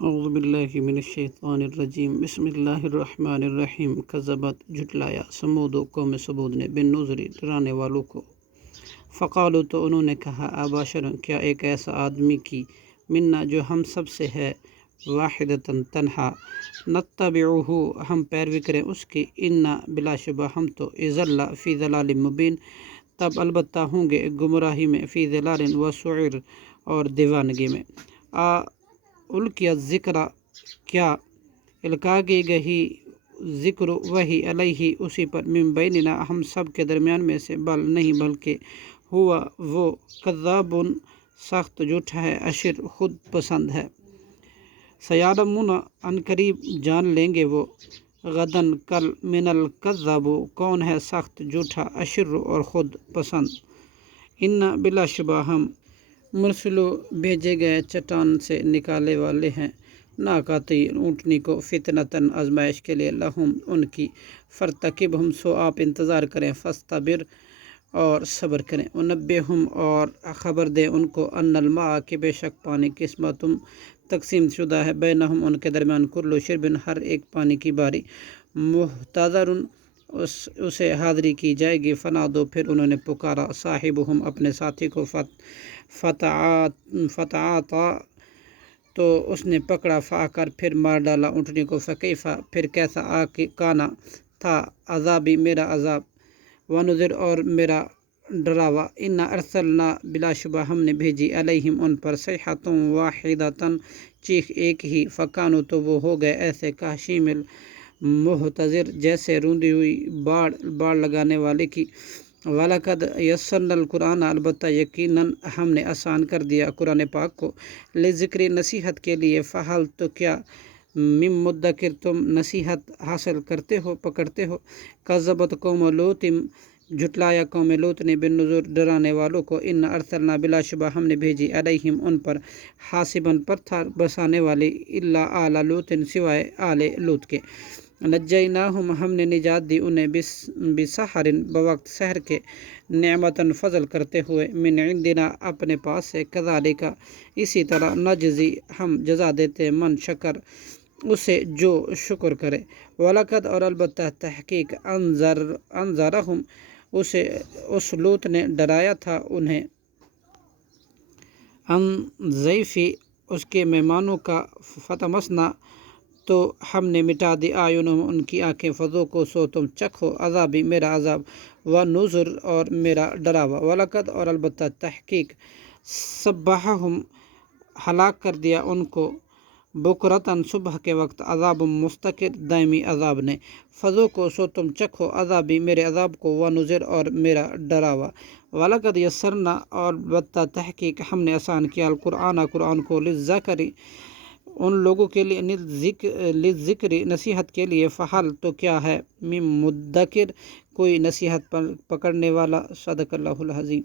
اعوذ باللہ من الشیطان الرجیم بسم اللہ الرحمن الرحیم کذبت جھٹلایا سمود و قوم سمود نے بن نذر ڈرانے والوں کو فقالو تو انہوں نے کہا ابشر کیا ایک ایسا آدمی کی منا جو ہم سب سے ہے واحدتاً تنہا نتبعہ ہم پیروی کریں اس کی انا بلا شبہ ہم تو اذل فی ضلال مبین تب البتہ ہوں گے گمراہی میں فی ضلال و سعر اور دیوانگی میں القی ذکر کیا القاء کی گئی ذکر وہی علیہ اسی پر من بیننا ہم سب کے درمیان میں سے بل نہیں بلکہ ہوا وہ کذاب سخت جھوٹا ہے اشر خود پسند ہے سیعلمون ان قریب جان لیں گے وہ غدن کل من الکذاب کون ہے سخت جھوٹا اشر اور خود پسند ان بلا شبہ ہم مرسلو بھیجے گئے چٹان سے نکالے والے ہیں ناقاتی اونٹنی کو فتنتاً آزمائش کے لیے لہم ان کی فرتقب ہم سو آپ انتظار کریں فاصطبر اور صبر کریں انبئہم اور خبر دیں ان کو ان الماء کہ بے شک پانی قسمتم تقسیم شدہ ہے بینہم ان کے درمیان کل شربن ہر ایک پانی کی باری محتضر اسے حاضری کی جائے گی فنادو پھر انہوں نے پکارا صاحبہم اپنے ساتھی کو فتعاطا تو اس نے پکڑا فا کر پھر مار ڈالا اونٹنی کو فکیفا پھر کیسا کانا تھا عذابی میرا عذاب ونذر اور میرا ڈراوا انا ارسلنا بلا شبہ ہم نے بھیجی علیہم ان پر صیحۃ واحدۃ چیخ ایک ہی فکانو تو وہ ہو گئے ایسے کہشیم المحتضر جیسے روندی ہوئی باڑ لگانے والے کی وَلَقَدْ يَسَّرْنَا الْقُرْآنَ البتہ یقیناً ہم نے آسان کر دیا قرآن پاک کو لذکر نصیحت کے لیے فحل تو کیا من مدکر تم نصیحت حاصل کرتے ہو پکڑتے ہو کذبت قوم لوط جھٹلایا قوم لوط نے بن نذر ڈرانے والوں کو ان ارسلنا بلا شبہ ہم نے بھیجی علیہم ان پر حاسباً پتھر برسانے والے الا آل لوط سوائے آل لوط کے نجیناہم ہم نے نجات دی انہیں بسحر بوقت سحر کے نعمتاً فضل کرتے ہوئے من عندنا اپنے پاس سے کذالک اسی طرح نجزی ہم جزا دیتے من شکر اسے جو شکر کرے وَلَقَدْ اور البتہ تحقیق انذرہم اس لوط نے ڈرایا تھا انہیں ان ضیفی اس کے مہمانوں کا فتمسنا تو ہم نے مٹا دی آیونہم ان کی آنکھیں فذوقوا سو تم چکھو عذابی میرا عذاب ونذر اور میرا ڈراوا وَلَقَدْ اور البتہ تحقیق صبحہم ہلاک کر دیا ان کو بکرتاً صبح کے وقت عذاب مستقر دائمی عذاب نے فذوقوا سو تم چکھو عذابی میرے عذاب کو ونذر اور میرا ڈراوا وَلَقَدْ یسرنا اور البتہ تحقیق ہم نے آسان کیا قرآن کو للذکر ان لوگوں کے لیے للذکر نصیحت کے لیے فحل تو کیا ہے من مدکر کوئی نصیحت پکڑنے والا صدق اللہ العظیم.